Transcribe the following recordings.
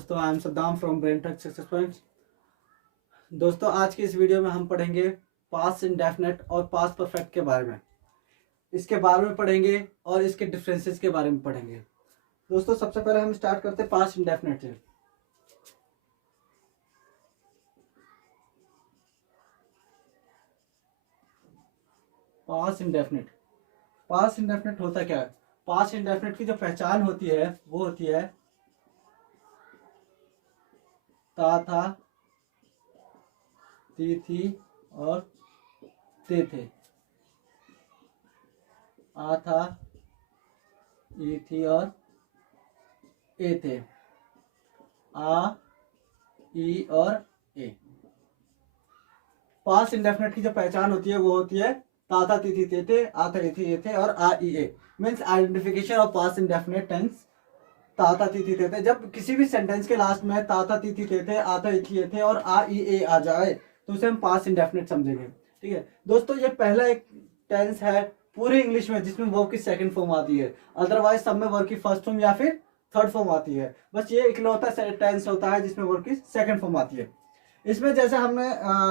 दोस्तों, I am Saddam from brain tech success point. दोस्तों, आज की इस वीडियो में हम पढ़ेंगे पास्ट इंडेफिनेट और पास्ट परफेक्ट के बारे में। इसके बारे में पढ़ेंगे और इसके डिफरेंसेस के बारे में पढ़ेंगे। दोस्तों, सबसे पहले हम स्टार्ट करते हैं पास्ट इंडेफिनेट से। पास्ट इंडेफिनेट होता क्या है? पास्ट इंडेफिनेट की जो पहचान होती है वो होती है ता था, ती थी और ते थे। आ था, ई थी और ए थे। आ, ई और ए। पास्ट इंडेफिनेट की जो पहचान होती है वो होती है ता था, ती थी, ते थे, आ था, ई थी, ए थे और आ, ई, ए। Means identification of past indefinite tense. ता था, ती थी, ते थे। जब किसी भी सेंटेंस के लास्ट में ता था, ती थी, ते थे, आ था, ई थी, ए थे और आ, ई, ए आ जाए तो उसे हम पास्ट इंडेफिनेट समझेंगे। ठीक है दोस्तों, ये पहला एक टेंस है पूरी इंग्लिश में जिसमें वर्ब की सेकंड फॉर्म आती है। अदरवाइज सब में वर्ब की फर्स्ट फॉर्म या फिर थर्ड फॉर्म आती है। बस ये इकलौता टेंस होता है जिसमें वर्ब की सेकंड फॉर्म आती है। इसमें जैसे हमने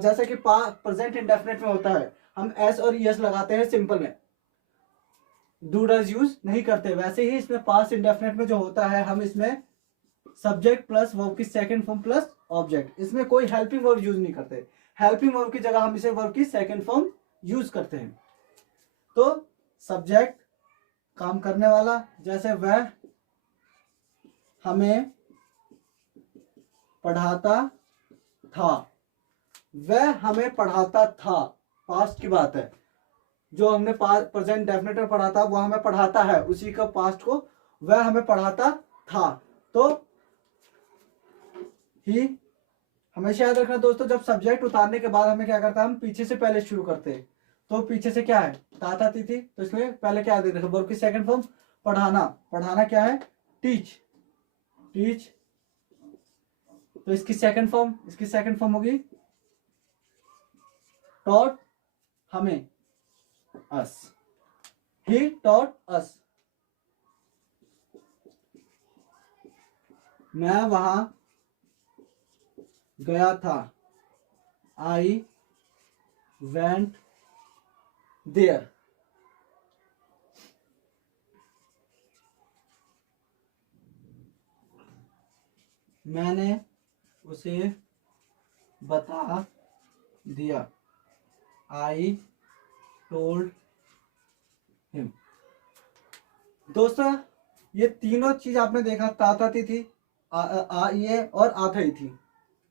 जैसे कि प्रेजेंट इंडेफिनेट में होता है, हम एस और यस लगाते हैं सिंपल में, डू डज यूज नहीं करते। वैसे ही इसमें पास्ट इंडेफिनेट में जो होता है, हम इसमें सब्जेक्ट प्लस वर्ब की सेकंड फॉर्म प्लस ऑब्जेक्ट, इसमें कोई हेल्पिंग वर्ब यूज नहीं करते। हेल्पिंग वर्ब की जगह हम इसे वर्ब की सेकंड फॉर्म यूज करते हैं। तो सब्जेक्ट काम करने वाला, जैसे वह हमें पढ़ाता था। वह हमें पढ़ाता था, पास्ट की बात है। जो हमने प्रेजेंट डेफिनेट में पढ़ा था वो हमें पढ़ाता है, उसी का पास्ट को वह हमें पढ़ाता था। तो ही हमेशा याद रखना दोस्तों, जब सब्जेक्ट उतारने के बाद हमें क्या करता है, हम पीछे से पहले शुरू करते हैं। तो पीछे से क्या है, ता था, ती थी, तो इसमें पहले क्या देख रहे थे, वर्ब की सेकंड फॉर्म पढ़ाना। पढ़ाना क्या है, टीच। टीच, तो इसकी सेकंड फॉर्म होगी टॉट, हमें, अस। He taught us. मैं वहां गया था, आई वेंट देयर। मैंने उसे बता दिया, आई टोल्ड हिम। दोस्तों, ये तीनों चीज आपने देखा, ता था, ती थी, आ ये और आ था, थी।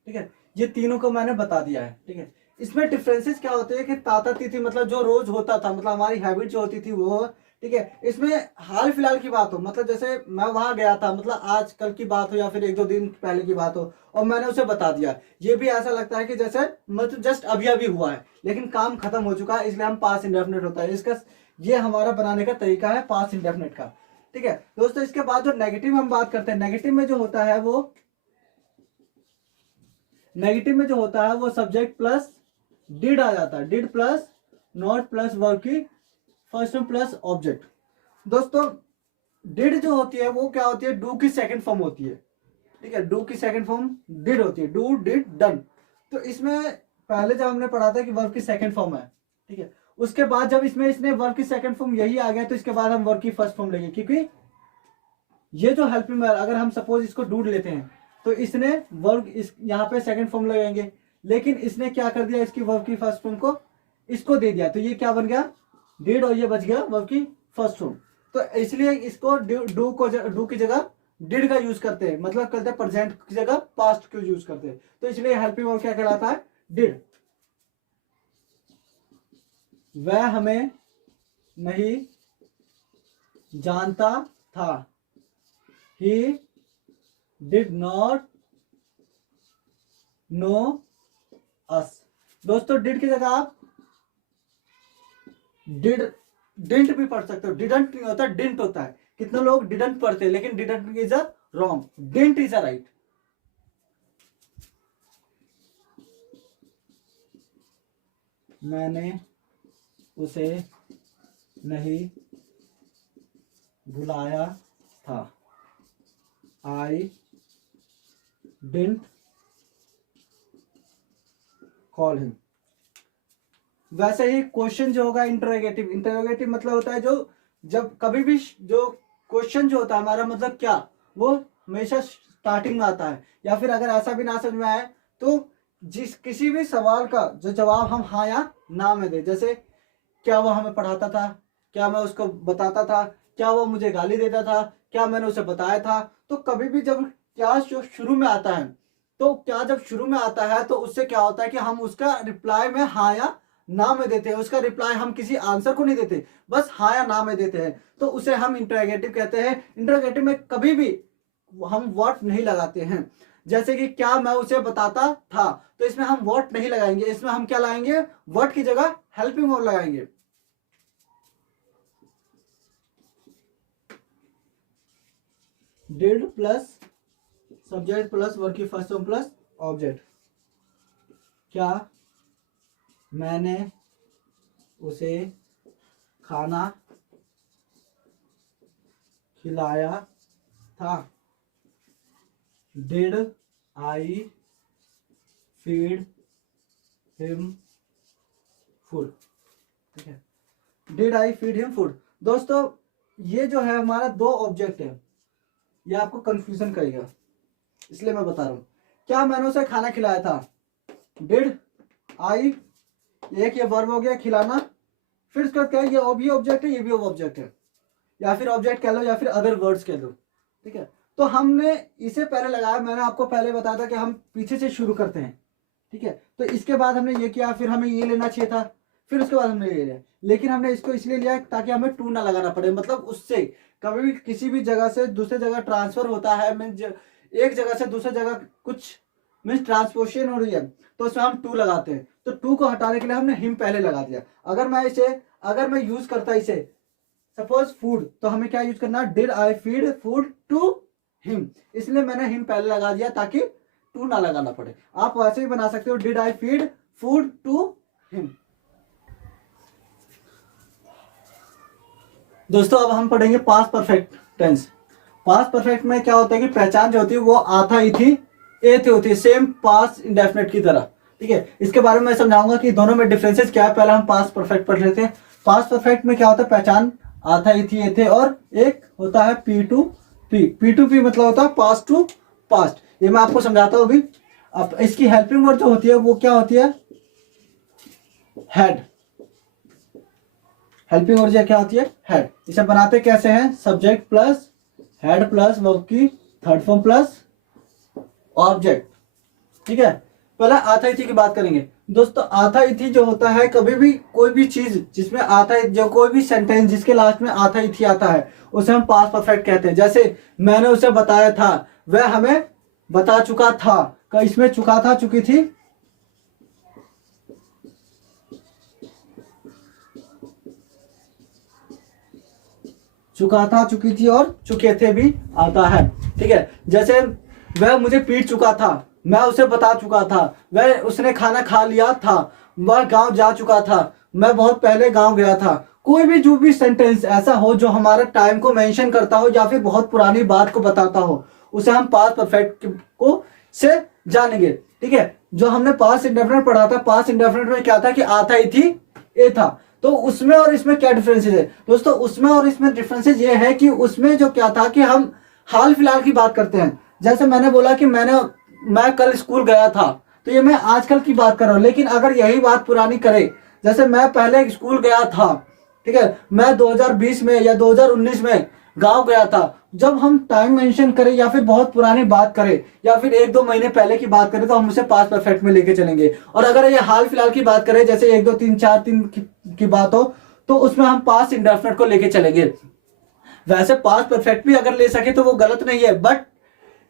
ठीक है, ये तीनों को मैंने बता दिया है। ठीक है, इसमें डिफरेंसेस क्या होते हैं कि ता था, ती थी मतलब जो रोज होता था, मतलब हमारी हैबिट जो होती थी वो। ठीक है, इसमें हाल फिलहाल की बात हो, मतलब जैसे मैं वहां गया था, मतलब आज कल की बात हो या फिर एक दो दिन पहले की बात हो और मैंने उसे बता दिया। ये भी ऐसा लगता है कि जैसे मतलब जस्ट अभी अभी हुआ है लेकिन काम खत्म हो चुका है, इसलिए हम पास्ट इंडेफिनेट होता है इसका। ये हमारा बनाने का तरीका है पास्ट इंडेफिनेट का। ठीक है दोस्तों, इसके बाद जो नेगेटिव हम बात करते हैं, नेगेटिव में जो होता है वो सब्जेक्ट प्लस डिड आ जाता है। Did plus not plus verb की फर्स्ट फॉर्म प्लस ऑब्जेक्ट। दोस्तों, डिड जो होती है वो क्या होती है, डू की सेकंड फॉर्म होती है। ठीक है, डू की सेकंड फॉर्म डिड होती है, डू डिड डन। तो इसमें पहले जब हमने पढ़ा था कि वर्ब की सेकंड फॉर्म है, ठीक है, उसके बाद जब इसने वर्ब की सेकंड फॉर्म यही आ गया तो इसके बाद हम वर्ब की फर्स्ट फॉर्म लेंगे, क्योंकि ये जो हेल्पिंग वर्ब, अगर हम सपोज इसको डूड लेते हैं तो इसने वर्ब इस यहाँ पे सेकंड फॉर्म लगेंगे, लेकिन इसने क्या कर दिया, इसकी वर्ब की फर्स्ट फॉर्म को इसको दे दिया, तो ये क्या बन गया, डिड, और ये बच गया वर्ब की फर्स्ट फॉर्म। तो इसलिए इसको डू की जगह डिड का यूज करते हैं, मतलब करते हैं प्रेजेंट की जगह पास्ट को यूज करते हैं। तो इसलिए हेल्पिंग वर्ब क्या कहलाता है, डिड। वह हमें नहीं जानता था, he did not know us। दोस्तों, डिड की जगह आप डिडंट भी पढ़ सकते हो। डिडंट नहीं होता, डिंट होता है। कितने लोग डिडंट पढ़ते हैं, लेकिन didn't is a wrong, didn't is a right. मैंने उसे नहीं बुलाया था, आई डिडंट कॉल हिम। वैसे ही क्वेश्चन जो होगा इंटरोगेटिव, इंटरोगेटिव मतलब होता है जो जब कभी भी जो क्वेश्चन जो होता है हमारा मतलब क्या, वो हमेशा स्टार्टिंग में आता है। या फिर अगर ऐसा भी ना समझ में आए तो जिस किसी भी सवाल का जो जवाब हम हाँ या ना में दे, जैसे क्या वो हमें पढ़ाता था, क्या मैं उसको बताता था, क्या वो मुझे गाली देता था, क्या मैंने उसे बताया था। तो कभी भी जब क्या जो शुरू में आता है, तो क्या जब शुरू में आता है तो उससे क्या होता है कि हम उसका रिप्लाई में हाँ या ना में देते हैं। उसका रिप्लाई हम किसी आंसर को नहीं देते, बस हाँ या ना में देते हैं। तो उसे हम इंटरोगेटिव कहते हैं। इंटरोगेटिव में कभी भी हम व्हाट नहीं लगाते हैं। जैसे कि क्या मैं उसे बताता था, तो इसमें हम व्हाट नहीं लगाएंगे, इसमें हम क्या लगाएंगे, व्हाट की जगह हेल्पिंग वर्ब लगाएंगे। Did plus subject plus verb की फर्स्ट फॉर्म प्लस ऑब्जेक्ट। क्या मैंने उसे खाना खिलाया था। Did I feed him food. ठीक है, did I feed him food. दोस्तों ये जो है हमारा दो ऑब्जेक्ट है, ये आपको कंफ्यूजन करेगा, इसलिए मैं बता रहा हूं। क्या मैंने उसे खाना खिलाया था, डिड आई, एक ये वर्ब हो गया खिलाना, फिर उसका क्या है, ये भी ऑब्जेक्ट है, ये भी ऑब्जेक्ट है, या फिर ऑब्जेक्ट कह लो या फिर अदर वर्ड्स कह लो। ठीक है, तो हमने इसे पहले लगाया, मैंने आपको पहले बताया था कि हम पीछे से शुरू करते हैं। ठीक है, तो इसके बाद हमने ये किया, फिर हमें ये लेना चाहिए था, फिर उसके बाद हमने ये लिया, लेकिन हमने इसको इसलिए लिया ताकि हमें टू ना लगाना पड़े। मतलब उससे कभी भी किसी भी जगह से दूसरे जगह ट्रांसफर होता है, मीन्स एक जगह से दूसरे जगह कुछ मीन्स ट्रांसपोर्टेशन हो रही है, तो उसमें हम टू लगाते हैं। तो टू को हटाने के लिए हमने हिम पहले लगा दिया। अगर मैं यूज करता इसे सपोज फूड, तो हमें क्या यूज करना, did I feed food to him, इसलिए मैंने हिम पहले लगा दिया ताकि टू ना लगाना पड़े। आप वैसे भी बना सकते हो, did I feed food to him. दोस्तों अब हम पढ़ेंगे past perfect tense. Past perfect में क्या होता है कि पहचान जो होती है वो आता ही थी ए थे होती है, सेम पास्ट इंडेफिनिट की तरह। ठीक है, इसके बारे में मैं समझाऊंगा कि दोनों में डिफरेंसेस क्या है। पहले हम पास्ट परफेक्ट पढ़ लेते हैं। पास्ट परफेक्ट में क्या होता है, पहचान आता ही थी ए थे, और एक होता है P to P. P to P मतलब होता है पास्ट टू पास्ट। ये मैं आपको समझाता हूँ अभी। अब इसकी हेल्पिंग वर्ड जो होती है वो क्या होती है, हेड। हेल्पिंग वर्ड क्या होती है, हेड। इसे बनाते कैसे हैं, subject plus head plus verb की थर्ड फॉर्म प्लस ऑब्जेक्ट। ठीक है, पहले आथाइथी की बात करेंगे। दोस्तों आथाइथी जो होता है, कभी भी कोई भी चीज जिसमें आता है, जो कोई भी सेंटेंस जिसके लास्ट में आथाइथी आता है, उसे हम पास्ट परफेक्ट कहते हैं। जैसे मैंने उसे बताया था, वह हमें बता चुका था, का इसमें चुका था चुकी थी, चुका था चुकी थी और चुके थे भी आता है। ठीक है, जैसे वह मुझे पीट चुका था, मैं उसे बता चुका था, वह उसने खाना खा लिया था, वह गांव जा चुका था, मैं बहुत पहले गांव गया था। कोई भी जो भी सेंटेंस ऐसा हो जो हमारा टाइम को मेंशन करता हो या फिर बहुत पुरानी बात को बताता हो, उसे हम पास्ट परफेक्ट को से जानेंगे। ठीक है, जो हमने पास्ट इंडेफिनिट पढ़ा था, पास्ट इंडेफिनिट में क्या था कि आता ही थी ए था। तो उसमें और इसमें क्या डिफरेंसेस है दोस्तों, उसमें और इसमें डिफरेंसेस ये है कि उसमें जो क्या था कि हम हाल फिलहाल की बात करते हैं। जैसे मैंने बोला कि मैं कल स्कूल गया था, तो ये मैं आजकल की बात कर रहा हूं। लेकिन अगर यही बात पुरानी करे, जैसे मैं पहले स्कूल गया था, ठीक है, मैं 2020 में या 2019 में गांव गया था, जब हम टाइम मेंशन करें या फिर बहुत पुरानी बात करें या फिर एक दो महीने पहले की बात करें, तो हम उसे पास्ट परफेक्ट में लेके चलेंगे। और अगर ये हाल फिलहाल की बात करें, जैसे एक दो तीन चार दिन की बात हो, तो उसमें हम पास्ट इंडेफिनिट को लेके चलेंगे। वैसे पास्ट परफेक्ट भी अगर ले सके तो वो गलत नहीं है, but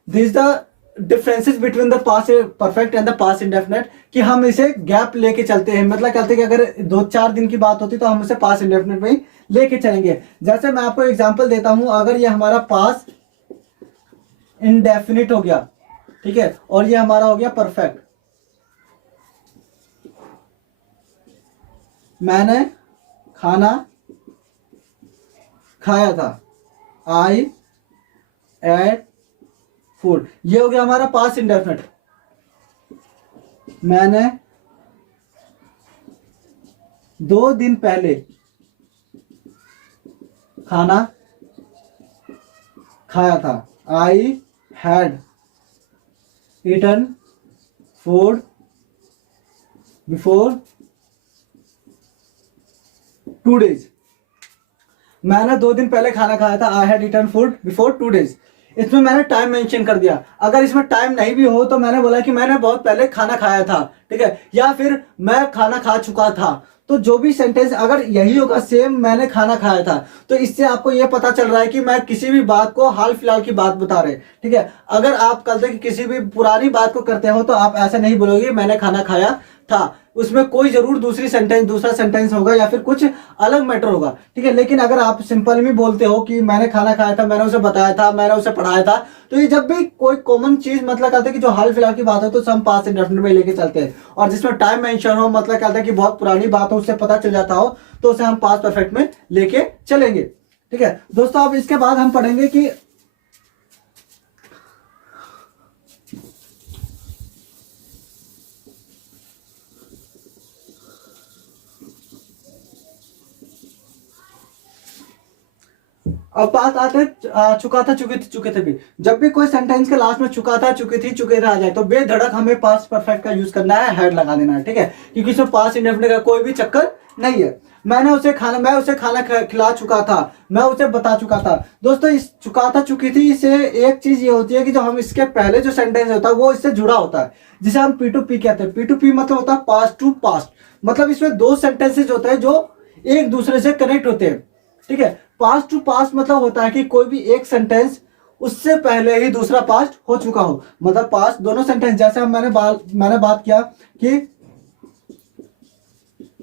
this the differences between the past perfect and the past indefinite, कि हम इसे गैप लेके चलते हैं। मतलब कहते हैं कि अगर दो चार दिन की बात होती तो हम उसे पास्ट इंडेफिनिट में ही लेके चलेंगे। जैसे मैं आपको एग्जांपल देता हूं, अगर ये हमारा पास्ट इंडेफिनिट हो गया, ठीक है, और ये हमारा हो गया परफेक्ट। मैंने खाना खाया था, आई एट फूड। ये हो गया हमारा पास्ट इंडेफिनिट। मैंने 2 दिन पहले खाना खाया था। I had eaten food before 2 days। मैंने 2 दिन पहले खाना खाया था। I had eaten food before 2 days। इसमें मैंने टाइम मेंशन कर दिया। अगर इसमें टाइम नहीं भी हो तो मैंने बोला कि मैंने बहुत पहले खाना खाया था, ठीक है, या फिर मैं खाना खा चुका था। तो जो भी सेंटेंस अगर यही होगा सेम मैंने खाना खाया था, तो इससे आपको यह पता चल रहा है कि मैं किसी भी बात को हाल फिलहाल की बात बता रहे, ठीक है। अगर आप कल तक किसी भी पुरानी बात को करते हो तो आप ऐसा नहीं बोलोगे मैंने खाना खाया था, उसमें कोई जरूर दूसरा सेंटेंस होगा या फिर कुछ अलग मैटर होगा, ठीक है। लेकिन अगर आप सिंपल में बोलते हो कि मैंने खाना खाया था, मैंने उसे बताया था, मैंने उसे पढ़ाया था, तो ये जब भी कोई कॉमन चीज मतलब कहते हैं कि जो हाल फिलहाल की बात हो तो हम पास्ट इंडेफिनिट में लेके चलते हैं। और जिसमें टाइम मेंशन हो मतलब कहते हैं कि बहुत पुरानी बात हो, उससे पता चल जाता हो, तो उसे हम पास्ट परफेक्ट में लेके चलेंगे, ठीक है दोस्तों। अब इसके बाद हम पढ़ेंगे कि अब बात आते हैं चुका था चुके थे भी। जब भी कोई सेंटेंस के लास्ट में चुका था चुकी थी चुके थे आ जाए तो बेधड़क हमें पास्ट परफेक्ट का यूज करना है, हैड लगा देना है, ठीक है, क्योंकि इसमें पास्ट इंडेफिनिट का कोई भी चक्कर नहीं है। मैं उसे खाना खिला चुका था, मैं उसे बता चुका था। दोस्तों इस चुका था चुकी थी इससे एक चीज ये होती है कि जो हम इसके पहले जो सेंटेंस होता है वो इससे जुड़ा होता है, जिसे हम P2P कहते हैं। P2P मतलब होता है पास्ट टू पास्ट, मतलब इसमें 2 सेंटेंसेज होते हैं जो एक दूसरे से कनेक्ट होते हैं, ठीक है। पास्ट टू पास्ट मतलब होता है कि कोई भी एक सेंटेंस उससे पहले ही दूसरा पास्ट हो चुका हो, मतलब पास्ट दोनों सेंटेंस। जैसे मैंने बात किया कि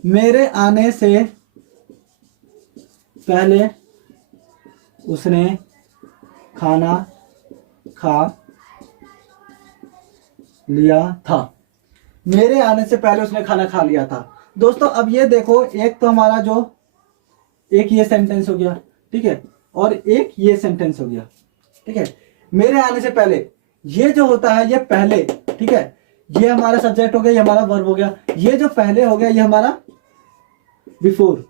मेरे आने से पहले उसने खाना खा लिया था। मेरे आने से पहले उसने खाना खा लिया था। दोस्तों अब ये देखो, एक तो हमारा जो एक ये सेंटेंस हो गया, ठीक है, और एक ये सेंटेंस हो गया, ठीक है। मेरे आने से पहले ये जो होता है ये पहले, ठीक है, ये हमारा सब्जेक्ट हो गया, ये हमारा वर्ब हो गया। ये जो पहले हो गया ये हमारा बिफोर,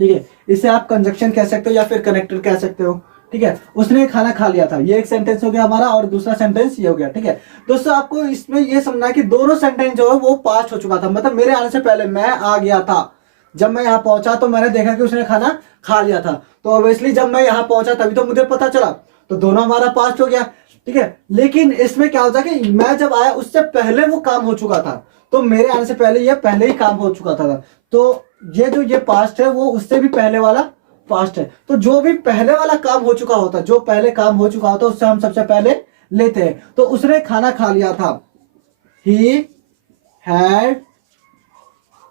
ठीक है। इसे आप कंजक्शन कह सकते हो या फिर कनेक्टर कह सकते हो, ठीक है। उसने खाना खा लिया था, ये एक सेंटेंस हो गया हमारा, और दूसरा सेंटेंस ये हो गया, ठीक है। दोस्तों आपको इसमें ये समझना है कि दोनों सेंटेंस जो है वो पास्ट हो चुका था, मतलब मेरे आने से पहले मैं आ गया था, जब मैं यहाँ पहुंचा तो मैंने देखा कि उसने खाना खा लिया था, तो ऑब्वियसली जब मैं यहाँ पहुंचा तभी तो मुझे पता चला, तो दोनों हमारा पास्ट हो गया, ठीक है। लेकिन इसमें क्या होता है कि मैं जब आया उससे पहले वो काम हो चुका था, तो मेरे आने से पहले ये पहले ही काम हो चुका था, तो ये जो ये पास्ट है वो उससे भी पहले वाला पास्ट है। तो जो भी पहले वाला काम हो चुका होता, जो पहले काम हो चुका होता उससे हम सबसे पहले लेते हैं। तो उसने खाना खा लिया था, ही हैड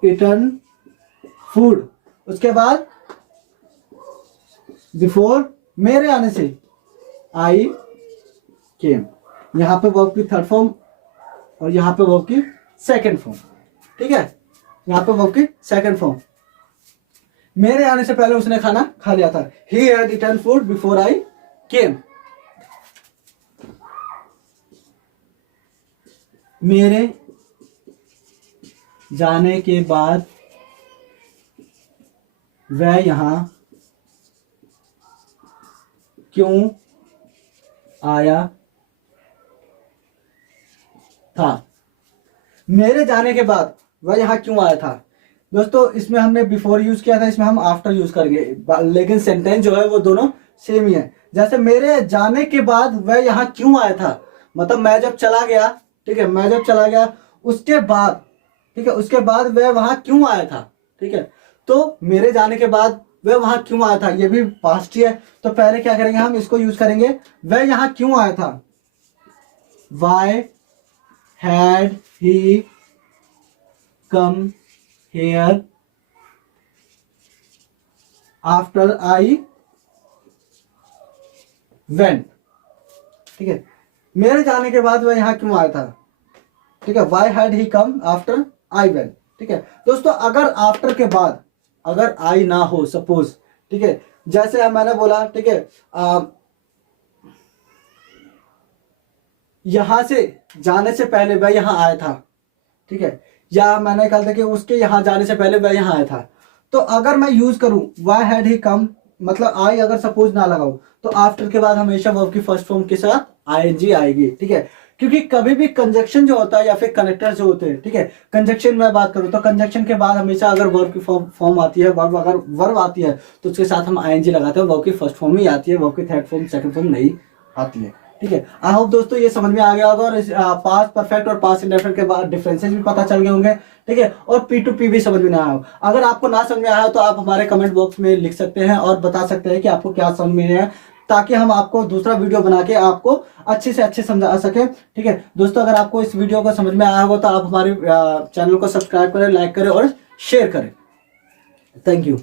ईटन फूड। उसके बाद बिफोर मेरे आने से आई केम। यहां पे वर्ब की थर्ड फॉर्म और यहां पे वर्ब की सेकंड फॉर्म, ठीक है, यहां पे वर्ब की सेकंड फॉर्म। मेरे आने से पहले उसने खाना खा लिया था, he had eaten food before I came. मेरे जाने के बाद वह यहां क्यों आया था। मेरे जाने के बाद वह यहां क्यों आया था। दोस्तों इसमें हमने बिफोर यूज किया था, इसमें हम आफ्टर यूज करेंगे, लेकिन सेंटेंस जो है वो दोनों सेम ही है। जैसे मेरे जाने के बाद वह यहां क्यों आया था, मतलब मैं जब चला गया, ठीक है, मैं जब चला गया उसके बाद, ठीक है, उसके बाद वह वहां क्यों आया था, ठीक है। तो मेरे जाने के बाद वह वहां क्यों आया था, ये भी पास्ट ही है, तो पहले क्या करेंगे हम इसको यूज करेंगे, वह यहां क्यों आया था। Why had he come here after I went, ठीक है। मेरे जाने के बाद वह यहां क्यों आया था, ठीक है, why had he come after I went, ठीक है। दोस्तों अगर आफ्टर के बाद अगर आई ना हो सपोज, ठीक है, जैसे मैंने बोला, ठीक है, यहाँ से जाने से पहले वह यहाँ आया था, ठीक है, या मैंने कहा था कि उसके यहाँ जाने से पहले वह यहाँ आया था, तो अगर मैं यूज करूं वाई हैड ही कम, मतलब आई अगर सपोज ना लगाऊं, तो आफ्टर के बाद हमेशा वर्ब की फर्स्ट फॉर्म के साथ आईएनजी आएगी, ठीक है। क्योंकि कभी भी कंजक्शन जो होता है या फिर कनेक्टर जो होते हैं, ठीक है, कंजक्शन में बात करूं तो कंजक्शन के बाद हमेशा अगर वर्ब की फॉर्म आती है, वर्ब अगर वर्ब आती है तो उसके साथ हम आईएनजी लगाते हैं, वर्ब की फर्स्ट फॉर्म ही आती है, वर्ब की थर्ड फॉर्म सेकंड फॉर्म नहीं आती है, ठीक है। आई होप दोस्तों ये समझ में आ गया होगा, और पास्ट परफेक्ट और पास्ट इंडेफिनिट के बाद डिफरेंसेस भी पता चल गए होंगे, ठीक है, और पी टू पी भी समझ में ना आया हो। अगर आपको ना समझ में आया हो तो आप हमारे कमेंट बॉक्स में लिख सकते हैं और बता सकते हैं कि आपको क्या समझ में आया, ताकि हम आपको दूसरा वीडियो बना के आपको अच्छे से अच्छे समझा सके, ठीक है। दोस्तों अगर आपको इस वीडियो को समझ में आया हो तो आप हमारे चैनल को सब्सक्राइब करें, लाइक करें और शेयर करें। Thank you.